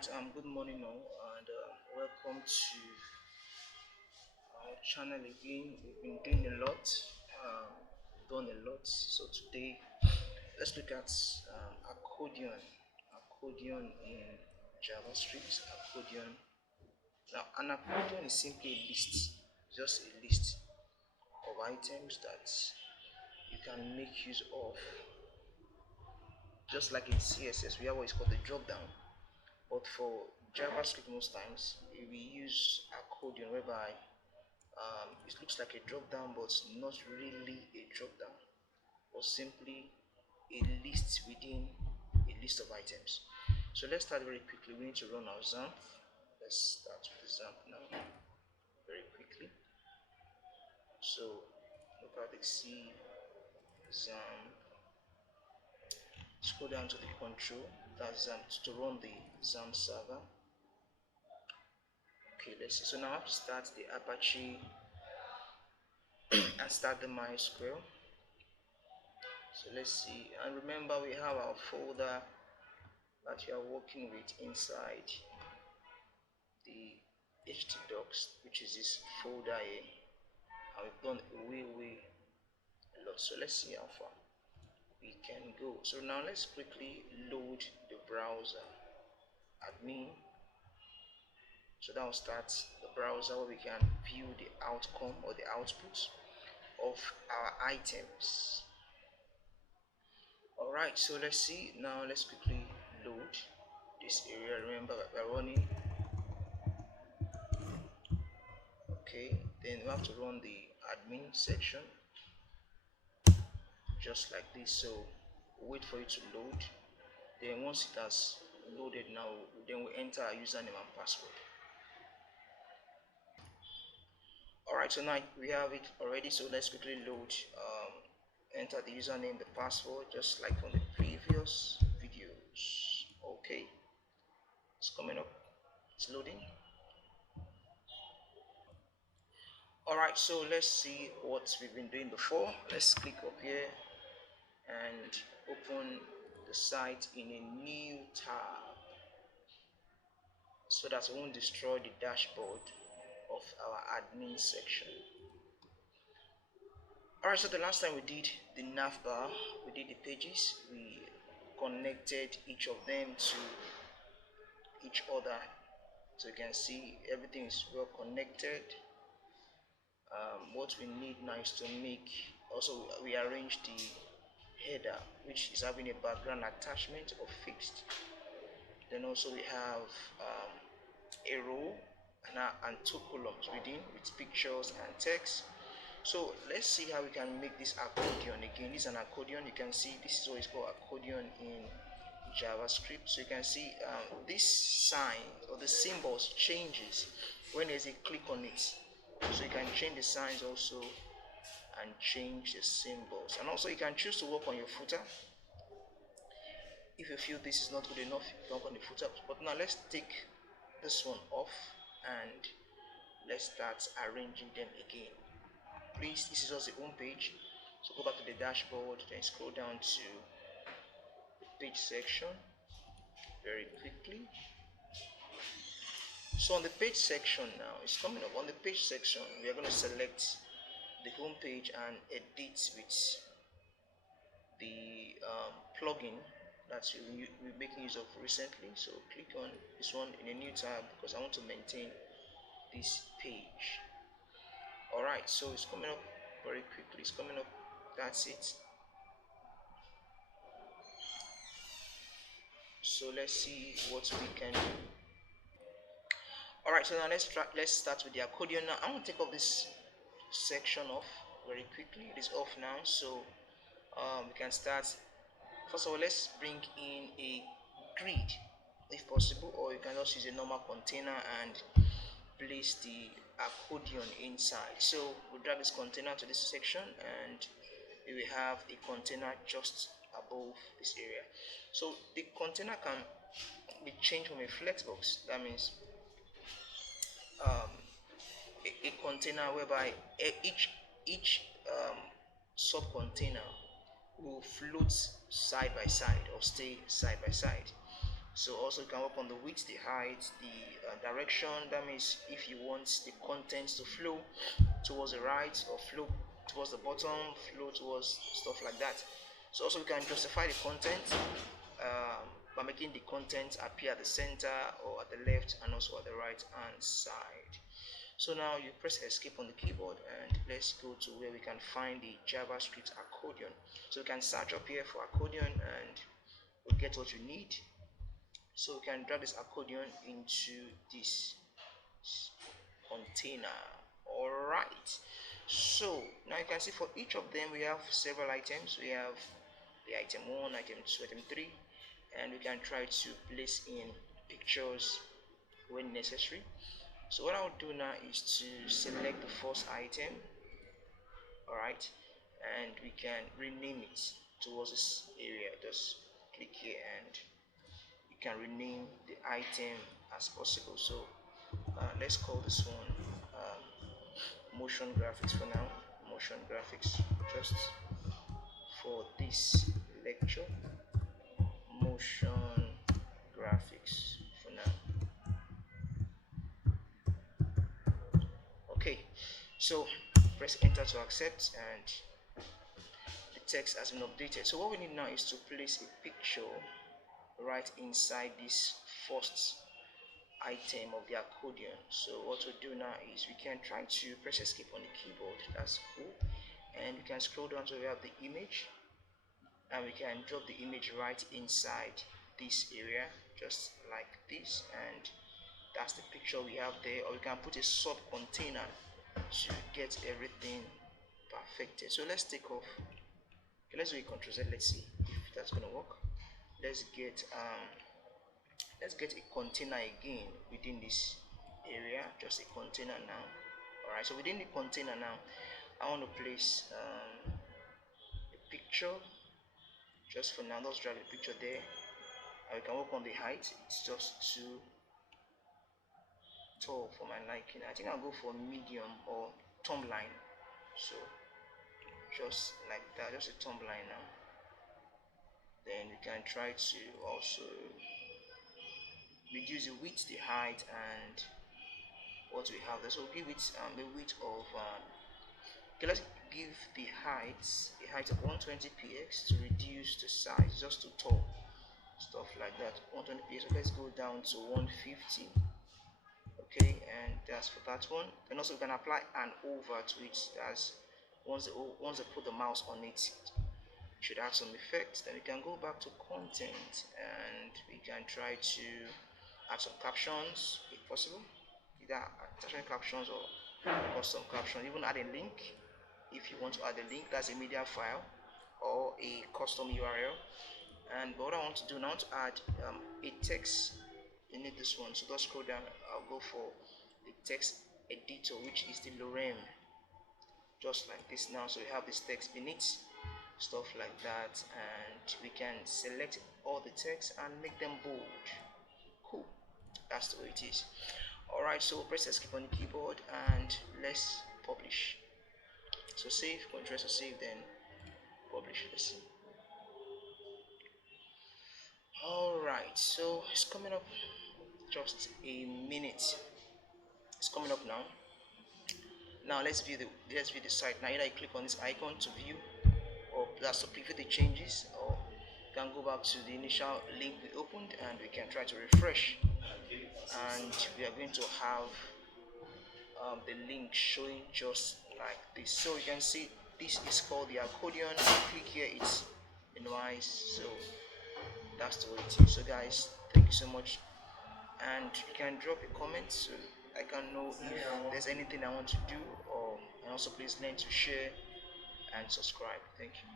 Alright, good morning all, and welcome to our channel again. We've been doing a lot, done a lot. So today, let's look at accordion in JavaScript. Accordion. Now, an accordion is simply a list, just a list of items that you can make use of. Just like in CSS, we have what is called the drop down. But for JavaScript, most times we use accordion, whereby it looks like a drop down, but not really a drop down, but simply a list within a list of items. So let's start very quickly. We need to run our XAMPP. Let's start with the XAMPP now, very quickly. So look at the C XAMPP. Scroll down to the control. That's to run the XAMPP server. Okay, let's see. So now I have to start the Apache and start the MySQL. So let's see, and remember we have our folder that we are working with inside the htdocs, which is this folder here, and we've done way a lot. So let's see how far we can go. So now let's quickly load the browser admin. So that will start the browser where we can view the outcome or the output of our items. Alright, so let's see. Now let's quickly load this area. Remember that we're running. Okay, then we have to run the admin section just like this. So wait for it to load. Then once it has loaded, now then we enter our username and password. Alright, so now we have it already. So let's quickly load. Enter the username, the password, just like on the previous videos. Okay, it's coming up, it's loading. Alright, so let's see what we've been doing before. Let's click up here and open the site in a new tab so that we won't destroy the dashboard of our admin section. Alright, so the last time we did the navbar, we did the pages, we connected each of them to each other, so you can see everything is well connected. What we need now is to make, also we arrange the header, which is having a background attachment of fixed. Then also we have a row and two columns within with pictures and text. So let's see how we can make this accordion. Again, this is an accordion. You can see this is what is called accordion in JavaScript. So you can see this sign or the symbols changes when there's a click on it. So you can change the signs also and change the symbols, and also you can choose to work on your footer. If you feel this is not good enough, you can work on the footer. But now let's take this one off and let's start arranging them again. Please, this is just the home page, so go back to the dashboard, then scroll down to the page section very quickly. So on the page section now, it's coming up. On the page section, we are going to select the home page and edit with the plugin that we're making use of recently. So click on this one in a new tab because I want to maintain this page. Alright, so it's coming up very quickly. It's coming up. That's it. So let's see what we can do. Alright, so now let's start with the accordion. Now I want to take off this section off very quickly. It is off now, so we can start. First of all, let's bring in a grid if possible, or you can just use a normal container and place the accordion inside. So we'll drag this container to this section and we will have a container just above this area. So the container can be changed from a flexbox. That means a container whereby each sub container will float side by side or stay side by side. So also you can work on the width, the height, the direction. That means if you want the contents to flow towards the right or flow towards the bottom, flow towards stuff like that. So also we can justify the content by making the content appear at the center or at the left and also at the right hand side. So now you press escape on the keyboard and let's go to where we can find the JavaScript accordion. So we can search up here for accordion and we'll get what you need. So we can drag this accordion into this container. Alright, so now you can see for each of them we have several items. We have the item 1, item 2, item 3, and we can try to place in pictures when necessary. So what I'll do now is to select the first item, alright, and we can rename it towards this area. Just click here and you can rename the item as possible. So let's call this one motion graphics for now. Motion graphics, just for this lecture. Motion graphics for now. Okay, so press enter to accept and the text has been updated. So what we need now is to place a picture right inside this first item of the accordion. So what we'll do now is we can try to press escape on the keyboard. That's cool. And we can scroll down to where we have the image and we can drop the image right inside this area just like this, and that's the picture we have there. Or we can put a sub container to get everything perfected. So let's take off. Okay, let's do a Ctrl Z. Let's see if that's gonna work. Let's get a container again within this area, just a container now. Alright, so within the container now I want to place a picture. Just for now, let's drag the picture there and we can work on the height. It's just too tall for my liking. I think I'll go for medium or thumb line. So just like that, just a thumb line now. Then we can try to also reduce the width, the height, and what we have there. So we'll give it the width of okay, let's give the height of 120px to reduce the size, just too tall, stuff like that. 120px. So let's go down to 150. Okay, and that's for that one. And also we can apply an over to it. That's once they put the mouse on it, it should have some effect. Then we can go back to content and we can try to add some captions if possible, either attachment captions or custom caption. Even add a link if you want to add a link. That's a media file or a custom URL. And what I want to do now, to add a text, you need this one. So just scroll down. I'll go for the text editor, which is the lorem, just like this now. So we have this text beneath, stuff like that, and we can select all the text and make them bold. Cool, that's the way it is. Alright, so press escape on the keyboard and let's publish. So save, Ctrl to save, then publish. Let's see. Alright, so it's coming up, just a minute. It's coming up now. Now let's view the site. Now either you click on this icon to view, or that's to preview the changes, or you can go back to the initial link we opened and we can try to refresh, and we are going to have the link showing just like this. So you can see this is called the accordion. Click here, it's minimized. So that's the way it is. So guys, thank you so much, and you can drop a comment so I can know if there's anything I want to do, or and also please learn to share and subscribe. Thank you.